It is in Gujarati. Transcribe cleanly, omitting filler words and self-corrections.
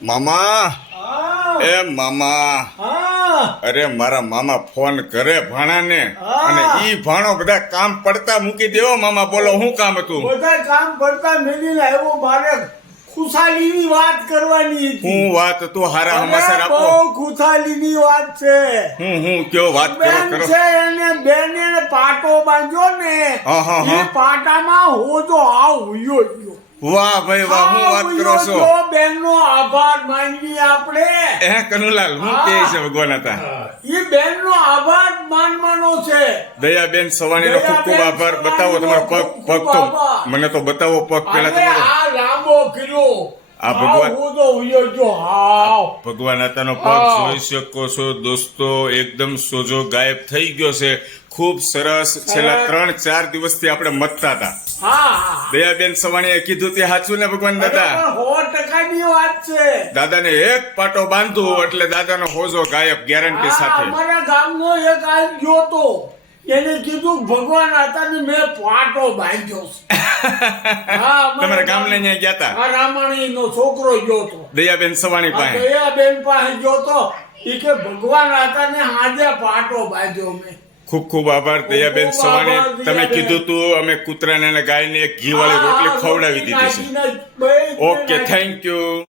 મામા હા, એ મામા હા, અરે મારા મામા ફોન કરે ભાણાને હા. અને ઈ ભાણો બધા કામ પડતા મૂકી દેવો મામા બોલો શું કામ હતું બધા કામ કરતા મેલીને આવ્યો મારે ખુશાલીની વાત કરવાની હતી. હું વાત હતું હારા અરે, હમાસર આપો બહુ ખુશાલીની વાત છે. હું કયો વાત કરો બેન કરો છે એને બેને પાટો બાંધ્યો ને હા, હા, હા. એ પાટામાં હોજો આવ હુયો ગયો. વાહ ભાઈ વાહ હું વાત કરો છો બેનનો આભાર માનીએ આપણે. એ કનુલાલ હું હા. કે છે ભગવાન હતા એ બેનનો આભાર માનવાનો છે. દયાબેન સવાણીનો ખૂબ ખૂબ દયાબેન આભાર બતાવો તમારો પગ ખૂબ પગ ખૂબ તો આભાર. મને તો બતાવો પગ પેલા અને તમારો આ લાંબો કર્યો આ ભગવાન- હું તો હુયો ગયો હાવ. ભગવાન આતાનો પગ હા. જોઈ શકો છો દોસ્તો એકદમ સોજો ગાયબ થઈ ગયો છે ખૂબ સરસ છેલ્લા 3-4 દિવસથી આપણે મતતા હતા હા દયાબેન સવાણીએ કીધું તે સાચું ને ભગવાન દાદા 100% વાત છે. દાદાને એક પાટો બાંધવું એટલે દાદાનો હોજો ગાયબ ગેરંટી હા, સાથે અમારા ગામનો એક આ ગયો તો એને કીધું ભગવાન આતાને મેં પાટો બાંધ્યો છે. હા, તમારા ગામને ત્યાં ગયા હતા આ રામાણીનો છોકરો ગયો તો દયાબેન સવાણી આ પાસે દયાબેન પાસે ગયો તો ઈ કે ભગવાન આતાને હાજે પાટો બાંધ્યો મેં. ખૂબ ખૂબ આભાર દયાબેન ખૂબ સવાણી આભાર, તમે દયાબેન. કીધું તું અમે કૂતરાને અને ગાયને એક ઘી વાળી રોટલી ખવડાવી દીધી છે છે ઓકે થેન્ક યુ